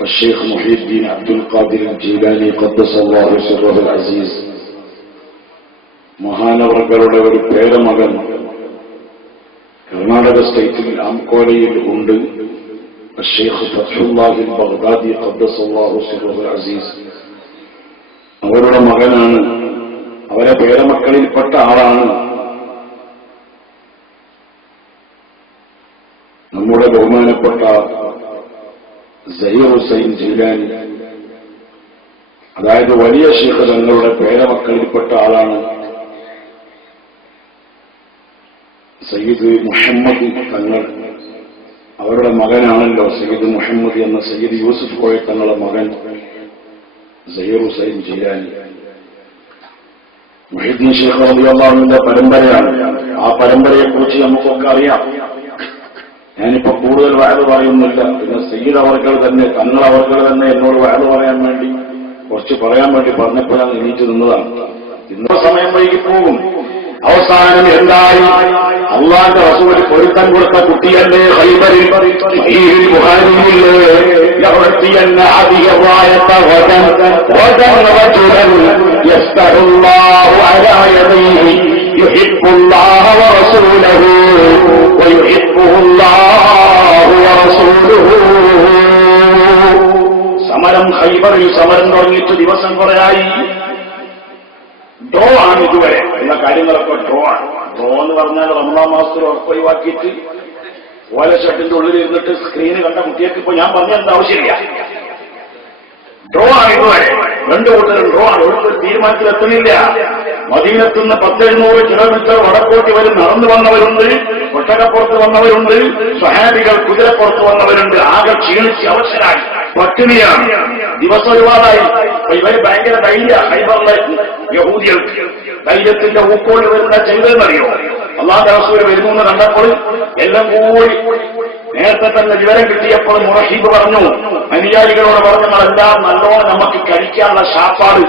الشيخ محي الدين عبد القادر الجيلاني قدس الله سره العزيز മഹാനവർകളുടെ ഒരു പേരമകൻ കർണാടക സ്റ്റേറ്റിൽ ആംകോലയിൽ ഉണ്ട്. ഷെയ്ഖ് ഫത്ഹുല്ലാഹി ബഗ്ദാദി ഖദ്ദസല്ലാഹു സിറഹുൽ അസീസ് അവരുടെ മകനാണ്. അവരെ പേരമക്കളിൽപ്പെട്ട ആളാണ് നമ്മുടെ ബഹുമാനപ്പെട്ട സയ്യിദ് ഹുസൈൻ ജീലാനി. അതായത് വലിയ ശൈഖ് തങ്ങളുടെ പേരമക്കളിൽപ്പെട്ട ആളാണ് സയ്യിദ് മുഹമ്മദ് തങ്ങൾ. അവരുടെ മകനാണല്ലോ സയ്യിദ് മുഹമ്മദ് എന്ന സയ്യിദ് യൂസുഫ് കോയ തങ്ങളുടെ മകൻ സയ്യിദ് ഹുസൈൻ ജീലാനി. മുഹീദ്ദീൻ ശൈഖ് റളിയല്ലാഹു അൻഹുവിന്റെ പരമ്പരയാണ്. ആ പരമ്പരയെക്കുറിച്ച് നമുക്കൊക്കെ അറിയാം. ഞാനിപ്പോ കൂടുതൽ വഅദ് പറയുന്നില്ല. പിന്നെ സയ്യിദ് അവർകൾ തന്നെ തങ്ങളവർകൾ തന്നെ എന്നോട് വഅദ് പറയാൻ വേണ്ടി കുറച്ച് പറയാൻ വേണ്ടി പറഞ്ഞപ്പോഴാണ് എണീറ്റ് നിന്നതാണ്. ഇന്നോ സമയം വൈകി പോകും. അവസാനം എന്തായി? അള്ളാന്റെ റസൂലിന് പൊരുത്തം കൊടുത്ത കുട്ടിയല്ലേ ഖൈബറിൽ ബുഖാരിയില്ലേ യഹ്തിയന്ന അദിയവായത വദൻ റജുലൻ യസ്തറുല്ലാഹു അലാ യദൈഹി യുഹിബ്ബുല്ലാഹ വറസൂലഹു വയുഹിബ്ബുഹുല്ലാഹു വറസൂലുഹു. സമരം ഖൈബറിൽ സമരം തുടങ്ങിയിട്ട് ദിവസം കുറയായി. ഡ്രോ ആണ് ഇതുവരെ ഉള്ള കാര്യങ്ങളൊക്കെ ഡ്രോ ആണ്. ഡ്രോ എന്ന് പറഞ്ഞാൽ റമദാൻ മാസത്തിൽ ഉറപ്പൊഴിവാക്കിയിട്ട് ഓലഷട്ടിന്റെ ഉള്ളിൽ ഇരുന്നിട്ട് സ്ക്രീന് കണ്ട കുട്ടികൾക്ക് ഇപ്പൊ ഞാൻ പറഞ്ഞെന്താ ആവശ്യമില്ല. ഡ്രോ ആണ് ഇതുവരെ. രണ്ടു കൂട്ടരും ഡ്രോ ആണ്. ഒരു തീരുമാനത്തിൽ എത്തുന്നില്ല. മദീനത്തുനിന്ന് 10-700 കിലോമീറ്റർ വടക്കോട്ട് വരും നടന്നു വന്നവരുണ്ട്, ഒട്ടകപ്പുറത്ത് വന്നവരുണ്ട്, സ്വഹാബികൾ കുതിരപ്പുറത്ത് വന്നവരുണ്ട്. ആകെ ക്ഷീണിച്ച് അവശരായി പട്ടിണിയാണ്. ദിവസം ഒരുപാടായി. ഇവര് ഭയങ്കര ധൈര്യ ഹൈബറിലെ യഹൂദികൾക്ക് ധൈര്യത്തിന്റെ ഊക്കോട് വരുന്ന ചെയ്തതെന്നറിയോ? അല്ലാഹുവിന്റെ റസൂൽ വരുന്നു എന്ന് കണ്ടപ്പോൾ എല്ലാം കൂടി നേരത്തെ തന്നെ വിവരം കിട്ടിയപ്പോൾ മുറഹീബ് പറഞ്ഞു, അനുയായികളോട് പറഞ്ഞു, നമ്മളെല്ലാം നല്ലോണം നമുക്ക് കഴിക്കാനുള്ള ശാപ്പാട്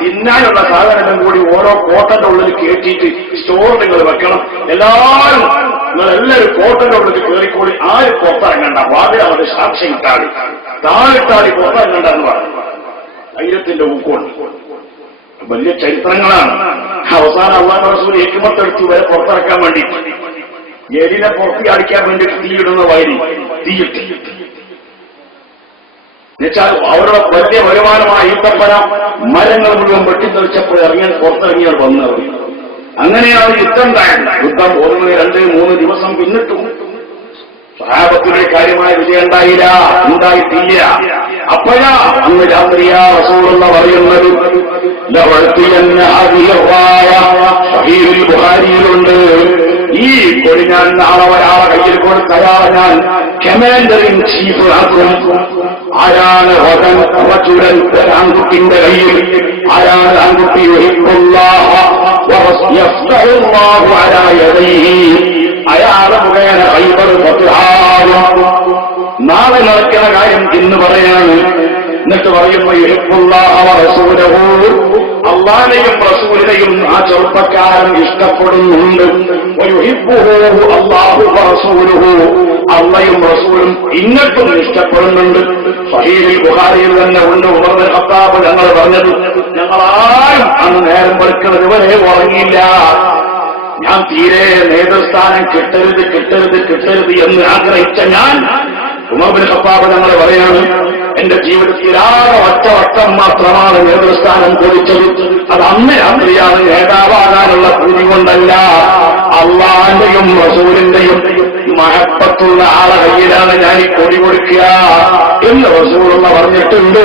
തിന്നാനുള്ള സാധനങ്ങളും കൂടി ഓരോ കോട്ടന്റെ ഉള്ളിൽ കയറ്റിയിട്ട് സ്റ്റോർ നിങ്ങൾ വെക്കണം. എല്ലാവരും നിങ്ങളെല്ലാവരും കോട്ടന്റെ ഉള്ളിൽ കയറിക്കൂടി ആരും പുറത്തിറങ്ങണ്ട. വാതിൽ അവരുടെ സാക്ഷ്യം ഇട്ടാടി താഴിട്ടാടി പുറത്തിറങ്ങണ്ടെന്ന് പറഞ്ഞു. ധൈര്യത്തിന്റെ ഊക്കോണ്ട് വലിയ ചരിത്രങ്ങളാണ്. അവസാനം അല്ലാഹുവിന്റെ റസൂൽ ഹിക്മത്തെടുത്തു വരെ പുറത്തിറക്കാൻ വേണ്ടി എലിനെ പുറത്തിയടിക്കാൻ വേണ്ടിയിട്ട് തീയിടുന്ന വയരി തീയിട്ട് എന്നുവെച്ചാൽ അവരുടെ വലിയ വരുമാനമായ ഈത്തപ്പന മരങ്ങൾ മുഴുവൻ വെട്ടിത്തെളിച്ചപ്പോൾ പുറത്തിറങ്ങിയാൽ വന്നത്. അങ്ങനെയാണ് യുദ്ധം ഉണ്ടായത്. യുദ്ധം 1-2-3 ദിവസം പിന്നിട്ടു. സഹാബത്തിന്റെ കാര്യമായ വിജയം ഉണ്ടായിട്ടില്ല. അപ്പോഴാ അന്ന് രാത്രിയാ റസൂലുള്ള പറയുന്നത് സഹീഹുൽ ബുഖാരിയിലുണ്ട്. ഈ കൊടി ഞാൻ നാളെ ഒരാളെ കയ്യിൽ കൊടുത്തയാളെ ഞാൻ കമാൻഡർ ഇൻ ചീഫ് ആക്കും. ആരാണ് റജുലൻ ഒരാൺകുട്ടിന്റെ കയ്യിൽ? ആരാണ് ആൺകുട്ടി? അയാളെ മുഖേന ഖൈബർ ഫത്ഹാവും. നാളെ നടക്കുന്ന കാര്യം ഇന്ന് പറയാണ്. എന്നിട്ട് പറയുമ്പോ അള്ളാനെയും റസൂലിനെയും ആ ചെറുപ്പക്കാരൻ ഇഷ്ടപ്പെടുന്നുണ്ട്. അള്ളയും റസൂലും ഇങ്ങോട്ടും ഇഷ്ടപ്പെടുന്നുണ്ട്. സഹീഹുൽ ബുഖാരിയിൽ തന്നെ ഉണ്ട്. ഉമർ ഇബ്നു ഖത്താബ് ഞങ്ങൾ പറഞ്ഞത്, ഞങ്ങളാരും അന്ന് നേരം വെളുക്കുന്നത് വരെ ഉറങ്ങിയില്ല. ഞാൻ തീരെ നേതൃസ്ഥാനം കിട്ടരുത് എന്ന് ആഗ്രഹിച്ച ഞാൻ ഉമർ ഇബ്നു ഖത്താബ് ഞങ്ങൾ പറയാണ്, എന്റെ ജീവിതത്തിൽ ഒറ്റവട്ടം മാത്രമാണ് നേതൃസ്ഥാനം കൊതിച്ചത്. അത് അന്ന് രാത്രിയാണ്. നേതാവാകാനുള്ള പൂതി കൊണ്ടല്ല, അള്ളാന്റെയും റസൂലിന്റെയും മഹബത്തുള്ള ആളെ കയ്യിലാണ് ഞാൻ ഈ കൊടി കൊടുക്കുക എന്ന് റസൂലുള്ള പറഞ്ഞിട്ടുണ്ട്.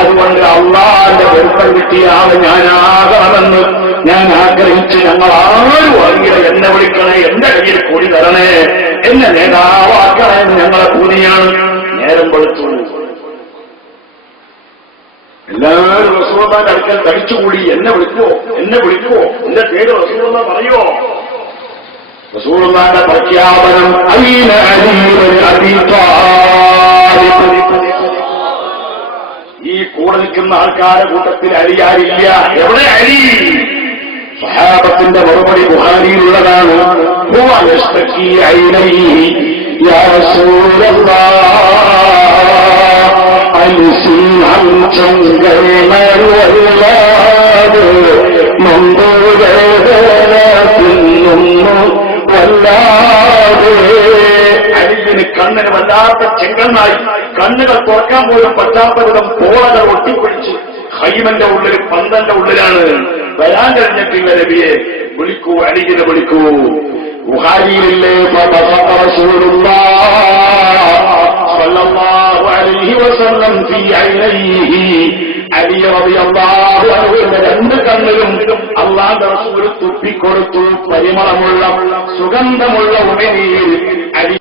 അതുകൊണ്ട് അള്ളാന്റെ പൊരുത്തം കിട്ടിയ ആള് ഞാനാകണമെന്ന് ഞാൻ ആഗ്രഹിച്ച് ഞങ്ങളാരും അറിയില്ല. എന്നെ വിളിക്കണേ, എന്റെ കയ്യിൽ കൊടി തരണേ, എന്നെ നേതാവാക്കണേ എന്ന് ഞങ്ങളെ പൂതിയാണ്. നേരം വെളുത്തു. എല്ലാവരും റസൂലുള്ളാഹിന്റെ അടുക്കൽ തടിച്ചുകൂടി. എന്നെ വിളിക്കുവോ, എന്റെ പേര് റസൂലുള്ള പറയോ? റസൂലുള്ളാഹിന്റെ പ്രഖ്യാപനം, അലീന അലീബിൻ അബീ ത്വാലിബ്. ഈ കൂടെ നിൽക്കുന്ന ആൾക്കാരുടെ കൂട്ടത്തിൽ അലിയാരില്ല. എവിടെ അലി? സഹാബത്തിന്റെ മറുപടി ബുഖാരിയിലുള്ളതാണ്. ഹുവ യസ്തകി ഐനൈഹി യാ റസൂലല്ലാഹ് സിംഹം ചെങ്കൈമരുവല്ലാതെ നമ്പൂരേക്കുന്നു വല്ലാതെ. അലിയിന് കണ്ണിന് വല്ലാത്ത ചെങ്കണ്ണായി, കണ്ണുകൾ തുറക്കാൻ പോലും പറ്റാത്ത വിധം പോളകൾ ഒട്ടിപ്പിടിച്ച് ഹൈമന്റെ ഉള്ളിൽ, പന്തന്റെ ഉള്ളിലാണ്. വരാൻ കഴിഞ്ഞിട്ടില്ല നബിയെ, വിളിക്കൂ, അലിയിനെ വിളിക്കൂ. ബുഖാരിയിലെ സല്ലല്ലാഹു അലൈഹി വസല്ലം ഫീ ഐനൈഹി, അലി റളിയല്ലാഹു അൻഹുവിന്റെ രണ്ട് കണ്ണിലും അല്ലാഹുവിന്റെ റസൂൽ തുപ്പിക്കൊടുത്തു പരിമളമുള്ള സുഗന്ധമുള്ള ഉമിനീർ. അലി